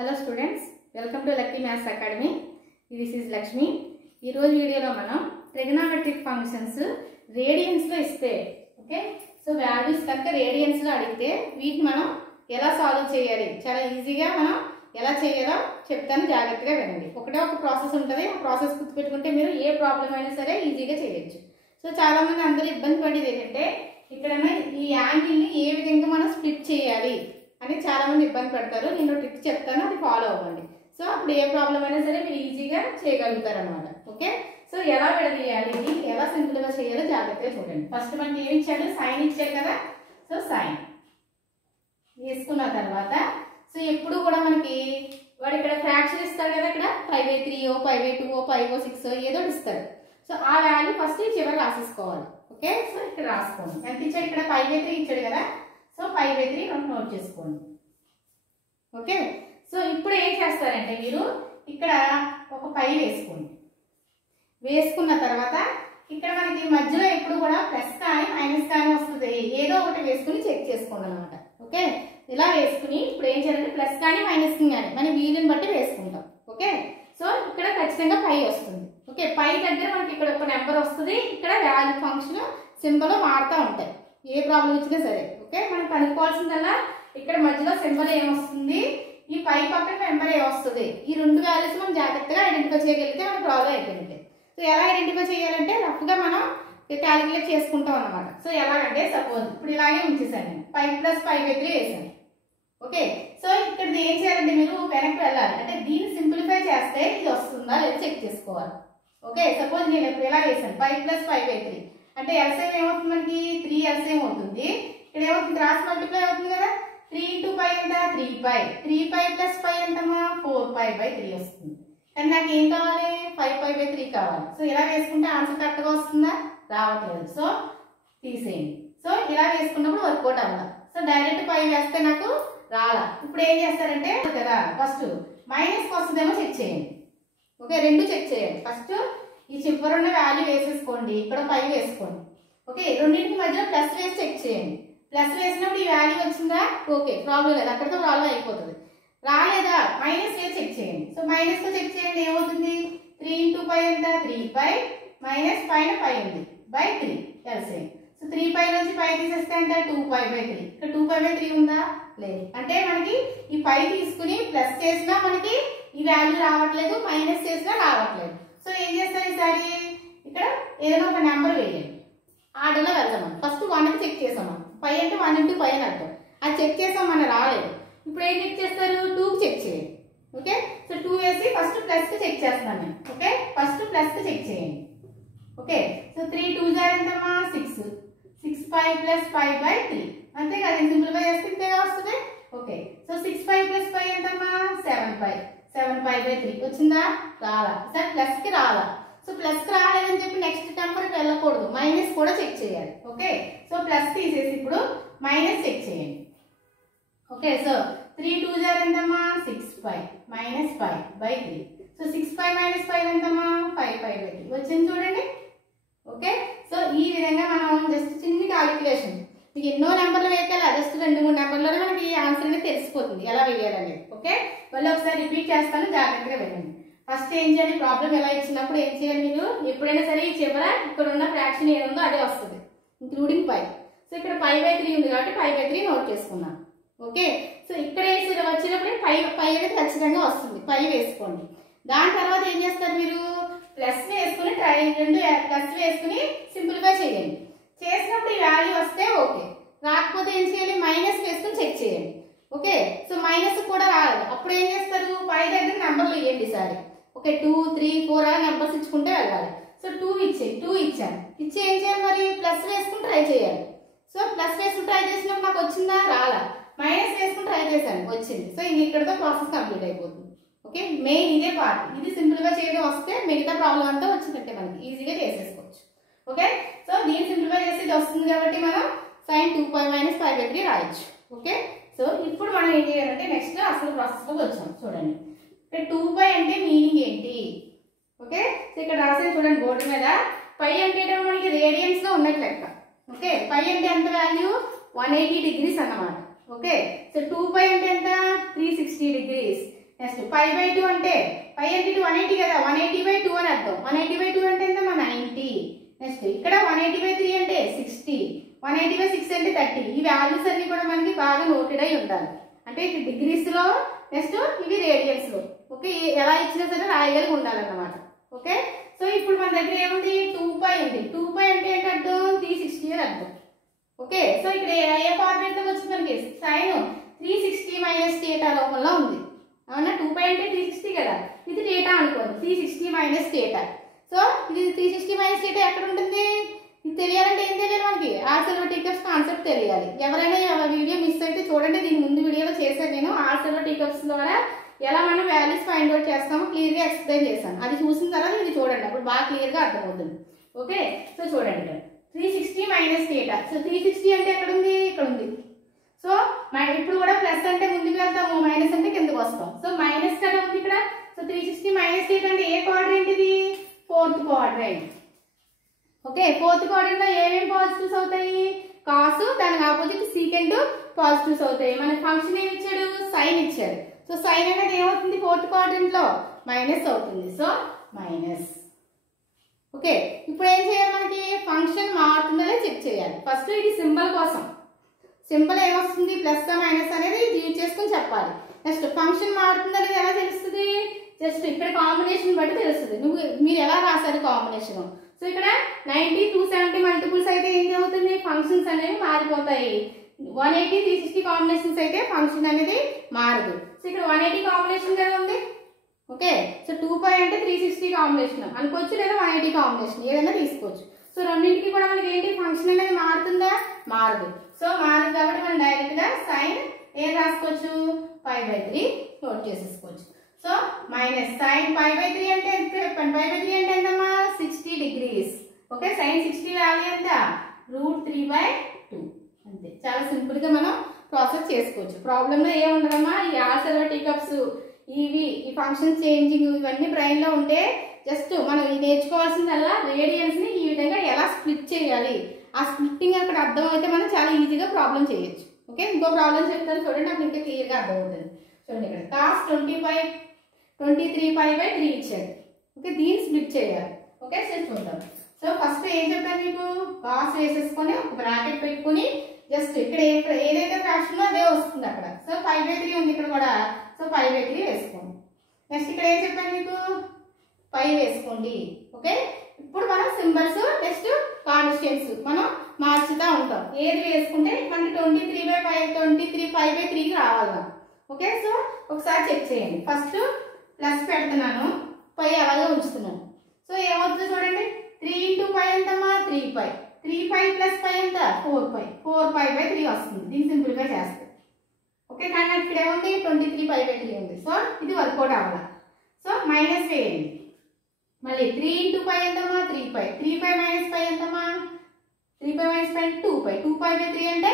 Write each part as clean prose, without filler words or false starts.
Hello students, welcome to Lucky Maths Academy. This is Lakshmi. ఈ రోజు వీడియోలో మనం ట్రిగనోమెట్రిక్ ఫంక్షన్స్ రేడియన్స్ లో ఇస్తే ఓకే సో వాల్యూస్ కనుక రేడియన్స్ లో అడిగితే వీటిని మనం ఎలా సాల్వ్ చేయాలి చాలా ఈజీగా మనం ఎలా చేయాలో చెప్తాను, జాగ్రత్తగా వినండి. ఒకటే ఒక ప్రాసెస్ ఉంటుంది, ఆ ప్రాసెస్ గుర్తుపెట్టుకుంటే మీరు ఏ ప్రాబ్లం అయినా సరే ఈజీగా చేయొచ్చు. సో చాలా మంది అందరూ ఇబ్బంది పడేది ఏంటంటే ఇక్కడ ఈ యాంగిల్ ని ఏ విధంగా మనం స్ప్లిట్ చేయాలి అని చాలా మంది ఇబ్బంది పడతారు. నేను ట్రిక్ చెప్తాను, అది ఫాలో అవ్వండి. సో అప్పుడు ఏ ప్రాబ్లం అయినా సరే మీరు ఈజీగా చేయగలుగుతారు అనమాట. ఓకే సో ఎలా విడదీయాలి, ఎలా సింపుల్ గా చేయాలో జాగ్రత్తగా చూడండి. ఫస్ట్ మనకి ఏమి ఇచ్చాడు, సైన్ ఇచ్చాడు కదా. సో సైన్ వేసుకున్న తర్వాత సో ఎప్పుడు కూడా మనకి వాడు ఇక్కడ ఫ్రాక్షన్ ఇస్తాడు కదా, ఇక్కడ 5/3 5/2 5/6 ఏదో ఇస్తాడు. సో ఆ వాల్యూ ఫస్ట్ చివరి రాసేసుకోవాలి. ఓకే సో ఇక్కడ రాసుకోండి. ఎంత ఇచ్చాడు, ఇక్కడ 5/3 ఇచ్చాడు కదా. సో 5/3 నోట్ చేసుకోండి. ఓకే సో ఇప్పుడు ఏం చేస్తారంటే మీరు ఇక్కడ ఒక 5 వేసుకోండి. వేసుకున్న తర్వాత ఇక్కడ మనకి మధ్యలో ఎప్పుడు కూడా ప్లస్ కానీ మైనస్ కానీ వస్తుంది, ఏదో ఒకటి వేసుకుని చెక్ చేసుకోండి అనమాట. ఓకే ఇలా వేసుకుని ఇప్పుడు ఏం చేయాలంటే ప్లస్ కానీ మైనస్ కానీ మన వీలుని బట్టి వేసుకుంటాం. ఓకే సో ఇక్కడ ఖచ్చితంగా 5 వస్తుంది. ఓకే 5 దగ్గర మనకి ఇక్కడ ఒక నెంబర్ వస్తుంది, ఇక్కడ వాల్యూ ఫంక్షన్ సింబల్ మారుతూ ఉంటాయి ఏ ప్రాబ్లం వచ్చినా సరే. ఓకే మనం కనుక్కోవాల్సిందల్లా ఇక్కడ మధ్యలో సింబల్ ఏమొస్తుంది, ఈ 5 పక్కన నెంబర్ ఏమొస్తుంది, ఈ రెండు వాల్యూస్ మనం జాగ్రత్తగా ఐడెంటిఫై చేయగలిగితే మన ప్రాబ్లం అయిపోయింది. సో ఎలా ఐడెంటిఫై చేయాలంటే రఫ్గా మనం క్యాలిక్యులేట్ చేసుకుంటాం అన్నమాట. సో ఎలాగంటే సపోజ్ ఇప్పుడు ఇలాగే ఉంచేసాను, 5 + 5/3 వేసాను. ఓకే సో ఇక్కడ ఏం చేయాలంటే మీరు వెనక్కి వెళ్ళాలి, అంటే దీన్ని సింప్లిఫై చేస్తే ఇది వస్తుందా లేదా చెక్ చేసుకోవాలి. ఓకే సపోజ్ నేను ఇప్పుడు ఎలా వేసాను 5 + 5/3 అంటే ఎల్సిఎం ఏమవుతుంది, మనకి 3 ఎల్సిఎం అవుతుంది. ఇక్కడ ఏమవుతుంది, క్రాస్ మల్టిప్లై అవుతుంది కదా. 3 × 5 ఎంత 3π, 3π + 5 ఎంతమ్మా 4π/3 వస్తుంది. కానీ నాకు ఏం కావాలి, 5π/3 కావాలి. సో ఇలా వేసుకుంటే ఆన్సర్ కరెక్ట్గా వస్తుందా, రావట్లేదు. సో తీసేయండి. సో ఇలా వేసుకున్నప్పుడు వర్కౌట్ అవ్వాలి. సో డైరెక్ట్ 5 వేస్తే నాకు రాలా. ఇప్పుడు ఏం చేస్తారంటే కదా ఫస్ట్ మైనస్ వస్తుందేమో చెక్ చేయండి. ఓకే రెండు చెక్ చేయండి. ఫస్ట్ ఈ చివరున్న వాల్యూ వేసేసుకోండి, ఇక్కడ 5 వేసుకోండి. ఓకే రెండింటికి మధ్యలో ప్లస్ వేసి చెక్ చేయండి. ప్లస్ వేసినప్పుడు ఈ వాల్యూ వచ్చిందా, ఓకే ప్రాబ్లం లేదు, అక్కడితో ప్రాబ్లం అయిపోతుంది. రాలేదా మైనస్ వేసి చెక్ చేయండి. సో మైనస్ తో చెక్ చేయండి, ఏమవుతుంది 3 × 5 ఎంత 3π మైనస్ పైన 5 ఉంది /3 ఎల్సిఎం. సో 3π నుంచి 5 తీసేస్తే అంటే 2π/3. ఇక్కడ 2π/3 ఉందా, లేదు. అంటే మనకి ఈ 5 తీసుకుని ప్లస్ చేసినా మనకి ఈ వాల్యూ రావట్లేదు, మైనస్ చేసినా రావట్లేదు. సో ఏం చేస్తారు, ఈసారి ఇక్కడ ఏదైనా ఒక నెంబర్ వేయండి, ఆర్డర్లో వెళ్తాం. ఫస్ట్ 1కి చెక్ చేసాము, 5 అంటే 1 × 5 అని అర్థం. అది చెక్ చేసాం, మన రాలేదు. ఇప్పుడు ఏం చెక్ చేస్తారు, 2కి చెక్ చేయండి. ఓకే సో 2 వేసి ఫస్ట్ ప్లస్కి చెక్ చేస్తున్నాను నేను. ఓకే ఫస్ట్ ప్లస్కి చెక్ చేయండి. ఓకే సో 3 × 2 ఎంతమ్మా 6, 6π + 5/3 అంతే కదా. సింప్లిఫై చేస్తే ఇంతేగా వస్తుంది. ఓకే సో 6π + 5 ఎంతమ్మా 7π, 7π/3 వచ్చిందా, రాలా. సార్ ప్లస్కి రాలా. సో ప్లస్కి రాలేదని చెప్పి నెక్స్ట్ నెంబర్కి వెళ్ళకూడదు, మైనస్ కూడా చెక్ చేయాలి. ఓకే సో ప్లస్ తీసేసి ఇప్పుడు మైనస్ చెక్ చేయండి. ఓకే సో 3 × 2 ఎంతమ్మా 6π మైనస్ 5/3. సో 6π - 5 ఎంతమ్మా 5π/3 వచ్చింది చూడండి. ఓకే సో ఈ విధంగా మనం జస్ట్ చిన్న క్యాలిక్యులేషన్, మీకు ఎన్నో నెంబర్లు వేయాలి, జస్ట్ 2-3 నెంబర్లోనే మనకి ఆన్సర్ అనేది తెలిసిపోతుంది ఎలా వేయాలనేది. ఓకే మళ్ళీ ఒకసారి రిపీట్ చేస్తాను, జాగ్రత్తగా వినండి. ఫస్ట్ ఏం చేయాలి, ప్రాబ్లం ఎలా ఇచ్చినప్పుడు ఏం చేయాలి, మీరు ఎప్పుడైనా సరే ఈ చివర ఇక్కడ ఉన్న ఫ్రాక్షన్ ఏముందో అదే వస్తుంది, ఇంక్లూడింగ్ 5. సో ఇక్కడ 5/3 ఉంది కాబట్టి 5/3 నోట్ చేసుకున్నాం. ఓకే సో ఇక్కడ వచ్చినప్పుడు 5 అనేది ఖచ్చితంగా వస్తుంది, 5 వేసుకోండి. దాని తర్వాత ఏం చేస్తారు, మీరు ప్లస్ వేసుకుని ప్లస్ వేసుకుని సింప్లిఫై చేయండి. చేసినప్పుడు ఈ వాల్యూ వస్తే ఓకే, రాకపోతే ఏం చేయాలి, మైనస్ వేసుకుని చెక్ చేయండి. ఓకే సో మైనస్ కూడా రాలేదు, అప్పుడు ఏం చేస్తారు 5 దగ్గర నెంబర్లు ఇవ్వండి ఈసారి. ఓకే 2 3 4 అలా నెంబర్స్ ఇచ్చుకుంటే వెళ్ళాలి. సో 2 ఇచ్చాను, ఇచ్చి ఏం చేయాలి, మరి ప్లస్ వేసుకుని ట్రై చేయాలి. సో ప్లస్ వేసుకుని ట్రై చేసినప్పుడు నాకు వచ్చిందా, రాలా. మైనస్ వేసుకుని ట్రై చేశాను, వచ్చింది. సో ఇక్కడతో ప్రాసెస్ కంప్లీట్ అయిపోతుంది. ఓకే మెయిన్ ఇదే పార్ట్, ఇది సింపుల్గా చేయడం వస్తే మిగతా ప్రాబ్లం అంతా వచ్చినట్టే, మనకి ఈజీగా చేసేసుకోవచ్చు. ఓకే సో దీన్ని సింప్లిఫై చేసి ఇది వస్తుంది కాబట్టి మనం sin 2π - 5/3 రాయొచ్చు. ఓకే సో ఇప్పుడు మనం ఏం చేయాలంటే నెక్స్ట్ అసలు ప్రాసెస్లోకి వచ్చాం. చూడండి ఇక్కడ 2π అంటే మీనింగ్ ఏంటి. ఓకే సో ఇక్కడ రాసేది చూడండి బోర్డు మీద, π అంటే మనకి రేడియన్స్ లో ఉన్నట్టు లెక్క. ఓకే π అంటే ఎంత వాల్యూ 180 డిగ్రీస్ అన్నమాట. ఓకే సో 2π అంటే ఎంత 360 డిగ్రీస్. నెక్స్ట్ పై బై 2 అంటే పై అంటే 180 కదా, 180/2 అని అర్థం. 180/2 అంటే ఎంతమ్మా 90. నెక్స్ట్ ఇక్కడ 180/3 అంటే 60, 180/6 అంటే 30. ఈ వాల్యూస్ అన్ని కూడా మనకి బాగా నోటెడ్ అయి ఉండాలి. అంటే ఇది డిగ్రీస్ లో, నెక్స్ట్ ఇవి రేడియన్స్ లో. ఓకే, ఎలా ఇచ్చినా సరే రాయగలిగి ఉండాలన్నమాట. ఓకే, సో ఇప్పుడు మన దగ్గర ఏముంది 2π ఉంది. 2π అంటే ఏంటి అర్థం 360 అని అర్థం. ఓకే, సో ఇక్కడ ఏ ఫార్మేట్ లో వచ్చింది మనకి సైన్ 360 - θ రూపంలో ఉంది. అవునా, 2π అంటే 360 కదా, ఇది θ అనుకోండి 360 - θ. సో ఇది 360 - θ ఎక్కడ ఉంటుంది, ఇది తెలియాలంటే ఏం తెలియాలి మనకి ఆర్సెల్వోటీకప్స్ కాన్సెప్ట్ తెలియాలి. ఎవరైనా వీడియో మిస్ అయితే చూడండి, దీని ముందు వీడియోలో చేశాను నేను. ఆర్సెల్వోటీకప్స్ ద్వారా ఎలా మనం వాల్యూస్ ఫైండ్ అవుట్ చేస్తామో క్లియర్గా ఎక్స్ప్లెయిన్ చేస్తాను. అది చూసిన తర్వాత ఇది చూడండి, అప్పుడు బాగా క్లియర్గా అర్థమవుతుంది. ఓకే, సో చూడండి 360 - θ. సో 360 అంటే ఎక్కడ ఉంది, ఇక్కడ ఉంది. సో ఇప్పుడు కూడా ప్లస్ అంటే ముందుకు వెళ్తాము, మైనస్ అంటే కిందకు వస్తాం. సో మైనస్ కదా ఉంది ఇక్కడ. సో 360 - θ అంటే ఏ క్వాడ్రెంట్ ఇది, 4th quadrant. Okay, 4th quadrant లో ఏమేమి పాజిటివ్స్ అవుతాయి, కాస్, దానికి ఆపోజిట్ సీకెంట్ పాజిటివ్స్ అవుతాయి. మన ఫంక్షన్ ఏమి ఇచ్చాడు, సైన్ ఇచ్చాడు. సో సైన్ అనేది ఏమవుతుంది 4th క్వాడ్రెంట్ లో మైనస్ అవుతుంది. So minus. ఓకే, ఇప్పుడు ఏం చేయాలి, మనకి ఫంక్షన్ మారుతుందో చెక్ చేయాలి. ఫస్ట్ ఇది సింబల్ కోసం, సింబల్ ఏమొస్తుంది ప్లస్ మైనస్ అనేది యూజ్ చేసుకుని చెప్పాలి. నెక్స్ట్ ఫంక్షన్ మారుతుంది అనేది ఎలా తెలుస్తుంది, జస్ట్ ఇక్కడ కాంబినేషన్ బట్టి తెలుస్తుంది. మీరు ఎలా రాశారు కాంబినేషన్. సో ఇక్కడ 90, 270 మల్టిపుల్స్ అయితే ఏం అవుతుంది, ఫంక్షన్స్ అనేవి మారిపోతాయి. 180, 360 కాంబినేషన్స్ అయితే ఫంక్షన్ అనేది మారదు. సో ఇక్కడ 180 కాంబినేషన్ కదా ఉంది. ఓకే, సో 2π అంటే 360 కాంబినేషన్ అనుకోవచ్చు, లేదా 180 కాంబినేషన్ ఏదైనా తీసుకోవచ్చు. సో రెండింటికి కూడా మనకి ఏంటి ఫంక్షన్ అనేది మారుతుందా, మారదు. సో మారదు కాబట్టి మనం డైరెక్ట్ గా సైన్ ఏం రాసుకోవచ్చు, π/3 నోట్ చేసేసుకోవచ్చు. సో మైనస్ సైన్ π/3 అంటే ఎంత చెప్పండి, π/3 అంటే ఎంతమ్మా 60 డిగ్రీస్. ఓకే, సైన్ 60 వాల్యూ ఎంత √3/2. అంతే, చాలా సింపుల్ గా మనం ప్రాసెస్ చేసుకోవచ్చు. ప్రాబ్లమ్ లో ఏముండదమ్మా, ఈ ఆర్సెల్వోటీకప్స్ ఇవి ఈ ఫంక్షన్ చేంజింగ్ ఇవన్నీ బ్రెయిన్ లో ఉంటే జస్ట్ మనం నేర్చుకోవాల్సిందల్లా రేడియన్స్ ని ఈ విధంగా ఎలా స్ప్లిట్ చేయాలి, ఆ స్ప్లిట్టింగ్ అక్కడ అర్థం అయితే మనం చాలా ఈజీగా ప్రాబ్లం చేయొచ్చు. ఓకే, ఇంకో ప్రాబ్లం చెప్తాను చూడండి, అప్పుడు ఇంకా క్లియర్ గా అర్థమవుతుంది. చూడండి ఇక్కడ కాస్ 23π/3 ఇచ్చాడు. ఓకే, దీన్ని స్ప్లిట్ చేయాలి. ఓకే, చూద్దాం. సో ఫస్ట్ ఏం చెప్పాను మీకు, కాస్ వేసేసుకొని ఒక బ్రాకెట్ పెట్టుకుని జస్ట్ ఇక్కడ ఏదైతే రాష్ట్రంలో అదే వస్తుంది అక్కడ. సో π/3 ఉంది ఇక్కడ కూడా. సో π/3 వేసుకోండి. నెక్స్ట్ ఇక్కడ ఏం చెప్పాను మీకు, పై వేసుకోండి. ఓకే, ఇప్పుడు మనం సింబల్స్ నెక్స్ట్ కాన్స్టెంట్స్ మనం మార్చుతూ ఉంటాం. ఏది వేసుకుంటే మనకి 23π/3 రావాలి. ఓకే, సో ఒకసారి చెక్ చేయండి. ఫస్ట్ ప్లస్ పెడుతున్నాను, పై అలాగే ఉంచుతున్నాను. సో ఏమవుతుందో చూడండి, 3 × π ఎంతమ్మా 3π, 3π + π ఎంత 4π, 4π/3 వస్తుంది. దీన్ని సింపుల్ గా చేస్తాం. ఓకే, కానీ ఇక్కడ ఏముంది 23π/3 ఉంది. సో ఇది వర్కౌట్ అవ్వాలి. సో మైనస్ వేయండి. మళ్ళీ 3 × π ఎంతమ్మా 3π, 3π - π ఎంతమ్మా 3π - π 2π, 2π/3 అంటే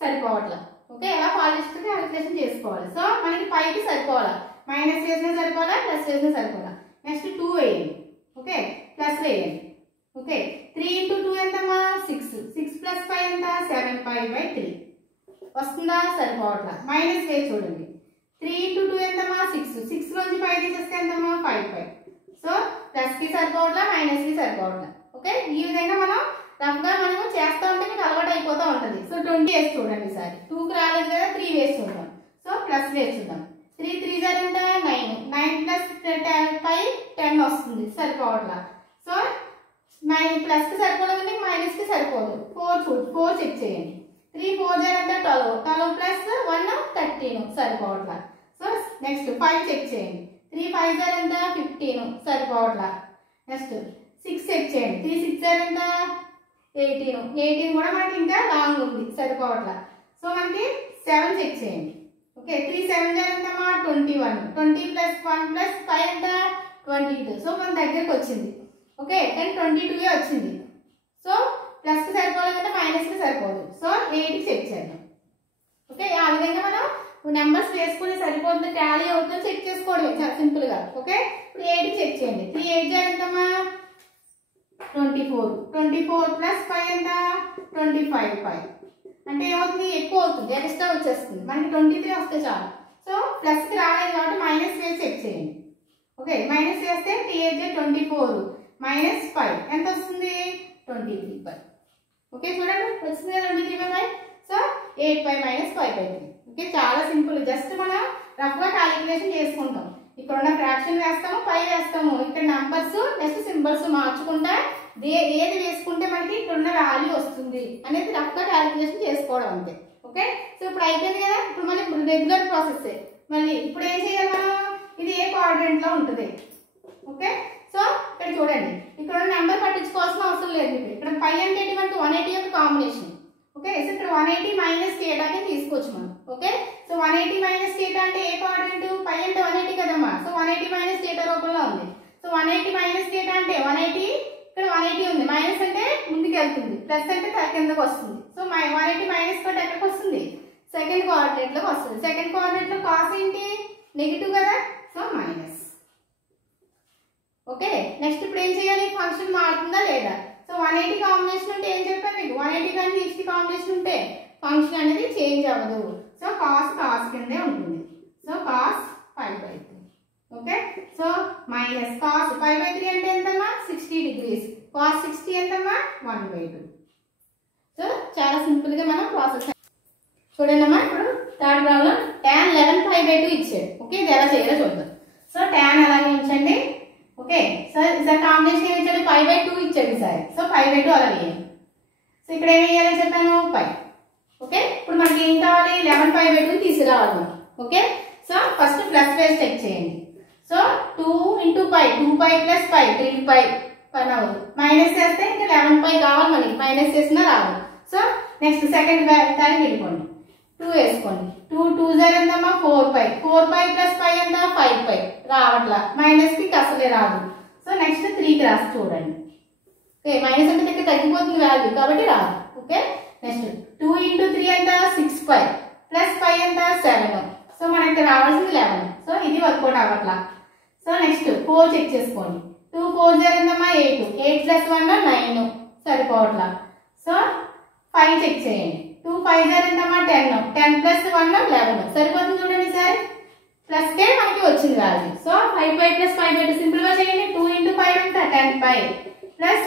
సరిపోవట్లేదు. ఓకే, ఎలా క్యాలిక్యులేషన్ చేసుకోవాలి. సో మనకి పైకి సరిపోవాలా, మైనస్ వేసినా సరిపోవాలా, ప్లస్ వేసినా సరిపోవాలా. నెక్స్ట్ 2 వేయండి. ఓకే, ప్లస్ వేయండి. ఓకే, 3 × 2 ఎంతమ్మా 6, 6 + 5 ఎంత 7π/3 వస్తుందా, సరిపోవట్లా. మైనస్ వేసి చూడండి, 3 × 2 ఎంతమ్మా 6, 6 నుంచి 5 తీసేస్తే ఎంతమ్మా 5π. సో ప్లస్ కి సరిపోవట్లా, మైనస్ కి సరిపోవట్లా. ఓకే, ఈ విధంగా మనం రఫ్ గా మనం చేస్తూ ఉంటే మీకు అలవాటు అయిపోతూ ఉంటుంది. సో 20 వేసి చూడండి. ఈసారి 2కి రాలేదు కదా, 3 వేసి చూద్దాం. సో ప్లస్ వేసి చూద్దాం. 3 × 3 ఎంత 9, 9 + 10 వస్తుంది, సరిపోవట్లా. సో ప్లస్ కి సరిపోలేదు, మైనస్ కి సరిపోదు. 4 చెక్ చేయండి. 3 × 4 ఎంత 12, 12 + 1 13, సరిపోవట్లా. సో నెక్స్ట్ 5 చెక్ చేయండి. 3 × 5 ఎంత 15, సరిపోవట్లా. నెక్స్ట్ 6 చెక్ చేయండి. 3 × 6 ఎంత 18, 18 కూడా మనకి ఇంకా లాంగ్ ఉంది, సరిపోవట్లా. సో మనకి 7 చెక్ చేయండి. ఓకే, 3 × 7 ఎంతమ్మా 21, 20 + 1 + 5 ఎంత 22. సో మన దగ్గరకు వచ్చింది. ఓకే, కానీ 22 వచ్చింది. సో ప్లస్ కి సరిపోలేదు అంటే మైనస్ కి సరిపోదు. సో 8 చెక్ చేద్దాం. ఓకే, ఆ విధంగా మనం నెంబర్స్ వేసుకుని సరిపోతుంది, టాలీ అవుతుందో చెక్ చేసుకోవడమే చాలా సింపుల్ గా. ఓకే, ఇప్పుడు 8 చెక్ చేయండి. 3 × 8 ఎంతమ్మా 24, 24 + 5 ఎంత 25π. అంటే ఏమవుతుంది, ఎక్కువ అవుతుంది, ఎక్స్ట్రా వచ్చేస్తుంది. మనకి 23 వస్తే చాలు. సో ప్లస్ కి రాలేదు కాబట్టి మైనస్ వేసి చెక్ చేయండి. ఓకే, మైనస్ చేస్తే 3×8 24 - 5 ఎంత వస్తుంది? 23/5. ఓకే, చూడండి వచ్చింది కదా 23/5. సో 8/5 - 5/3. ఓకే, చాలా సింపుల్. జస్ట్ మనం రఫ్గా క్యాలిక్యులేషన్ చేసుకుంటాం. ఇక్కడ ఉన్న ఫ్రాక్షన్ వేస్తాము, పై వేస్తాము, ఇక్కడ నంబర్స్ నెక్స్ట్ సింబల్స్ మార్చుకుంటా ఏది వేసుకుంటే మనకి ఇక్కడ ఉన్న వాల్యూ వస్తుంది అనేది రఫ్గా క్యాలిక్యులేషన్ చేసుకోవడం అంతే. ఓకే, సో ఇప్పుడు అయిపోయింది కదా. ఇప్పుడు మళ్ళీ రెగ్యులర్ ప్రాసెస్. మళ్ళీ ఇప్పుడు ఏం చేయాలి మనం? ఇది ఏ క్వాడ్రంట్ లో ఉంటుంది. ఓకే, సో ఇక్కడ చూడండి, ఇక్కడ నెంబర్ పట్టించుకోవాల్సిన అవసరం లేదు. ఇక్కడ పై అంటే ఎటువంటి 180 యొక్క కాంబినేషన్. ఓకే, సో ఇక్కడ 180 మైనస్ θ తీసుకోవచ్చు మనం. ఓకే, సో 180 మైనస్ θ అంటే ఏ క్వాడ్రంట్? పై అంటే 180 కదమ్మా. సో 180 మైనస్ θ రూపంలో ఉంది. సో 180 మైనస్ θ అంటే 180, ఇక్కడ 180 ఉంది. మైనస్ అంటే ముందుకు వెళ్తుంది, ప్లస్ అంటే కిందకు వస్తుంది. సో 180 మైనస్ తోటి ఎక్కడికి వస్తుంది? సెకండ్ కోఆర్డినేట్ లోకి వస్తుంది. సెకండ్ కోఆర్డినేట్ లో కాస్ ఏంటి? నెగిటివ్ కదా. So minus. ఓకే, నెక్స్ట్ ఇప్పుడు ఏం చేయాలి? ఫంక్షన్ మారుతుందా లేదా? సో 180 కాంబినేషన్ ఉంటే ఏం చెప్పాను మీకు? 180 కానీ 60 కాంబినేషన్ ఉంటే ఫంక్షన్ అనేది చేంజ్ అవ్వదు. సో కాస్ కిందే ఉంటుంది. So cos 5/3. Okay, so minus cos 5/3 అంటే ఎంతమ్మా? 60 డిగ్రీస్. కాస్ 60 ఎంతమ్మా? 1/2. సో చాలా సింపుల్ గా మనం ప్రాసెస్ చూడండి అమ్మా. ఇప్పుడు థర్డ్ ప్రాబ్లం tan 11 5/2 ఇచ్చాడు. ఓకే, ఇది ఎలా చేయాలో చూద్దాం. సో tan అలాగే ఉంచండి. ఓకే, సో ఈసారి కాంబినేషన్ ఏమి ఇచ్చాడు? 5/2 ఇచ్చాడు ఈసారి. సో 5/2 అలా వేయండి. సో ఇక్కడ ఏమి వేయాలని చెప్పాను? 5. ఓకే, ఇప్పుడు మనకి ఏం కావాలి? 11 5/2 తీసుకురావాలి మనం. ఓకే, సో ఫస్ట్ ప్లస్ వేసి చెక్ చేయండి. సో 2 × π 2π + π 3π పని అవ్వదు. మైనస్ చేస్తే ఇంకా 11π కావాలి మనకి. మైనస్ చేసినా రావాలి. సో నెక్స్ట్ సెకండ్ దానికి వెళ్ళిపోండి. 2 వేసుకోండి. 2 2 ఎంతమ్మా? 4π. 4π + π ఎంత? 5π. రావట్లా. మైనస్ కి అసలే రాదు. సో నెక్స్ట్ 3కి రాసి చూడండి. ఓకే, మైనస్ అంటే ఇక్కడ తగ్గిపోతుంది వాల్యూ కాబట్టి రాదు. ఓకే, నెక్స్ట్ 2 × 3 ఎంత? 6π + π ఎంత? 7. సో మనకి రావాల్సింది 11. సో ఇది వర్కౌట్ అవ్వట్లా. సో నెక్స్ట్ 4 చెక్ చేసుకోండి. 2 4 ఎంతమ్మా? 8. 8 + 1 9. సరిపోవట్లా. సో 5 చెక్ చేయండి. 2 5 ఎంతమ్మా? 10. 10 + 1 11. సరిపోతుంది చూడండి సార్. ప్లస్ కే మనకి వచ్చింది వాల్యూ. సో 5π + 5/2 సింపుల్ గా చేయండి. 2 × 5 ఎంత? 10π +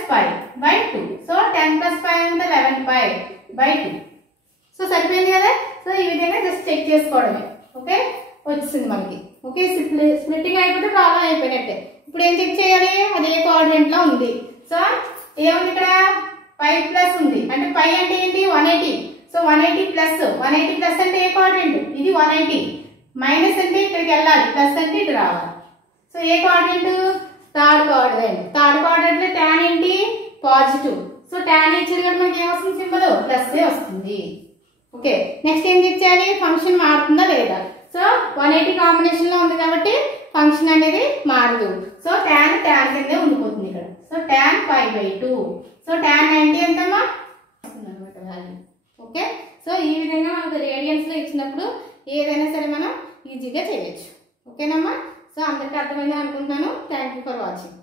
π/2. సో 10 + 5 ఎంత? 11π/2. సో సరిపోయింది కదా. సో ఈ విధంగా జస్ట్ చెక్ చేసుకోవడమే. ఓకే, వచ్చింది మనకి. ఓకే, స్ప్లిట్టింగ్ అయిపోతే ప్రాబ్లం అయిపోయినట్టే. ఇప్పుడు ఏం చెక్ చేయాలి? అదే కోఆర్డినేట్ లో ఉంది. సో ఏముంది ఇక్కడ? పై ప్లస్ ఉంది. అంటే పై అంటే ఏంటి? 180. సో 180 ప్లస్ అంటే ఏ కోఆర్డినేట్? ఇది 180. మైనస్ అంటే ఇక్కడికి వెళ్ళాలి, ప్లస్ అంటే ఇటు రావాలి. సో ఏ coordinate? Third coordinate. Third coordinate లో tan ఏంటి? పాజిటివ్. సో tan ఇచ్చారు కదా మనకి ఏమొస్తుంది? సింబల్ ప్లస్ వస్తుంది. ఓకే, నెక్స్ట్ ఏం చెక్ చేయాలి? ఫంక్షన్ మారుతుందా లేదా? సో 180 కాంబినేషన్ లో ఉంది కాబట్టి ఫంక్షన్ అనేది మారదు. సో tan కిందే ఉండిపోతుంది ఇక్కడ. So tan 5/2. సో tan 90 ఎంతమ్మా? వస్తుందన్నమాట వాల్యూ. ఓకే, సో ఈ విధంగా మనకు రేడియన్స్ లో ఇచ్చినప్పుడు ఏదైనా సరే మనం ఈజీగా చేయొచ్చు. ఓకేనమ్మా. సో అందరికీ అర్థమైంది అనుకుంటున్నాను. Thank you for watching.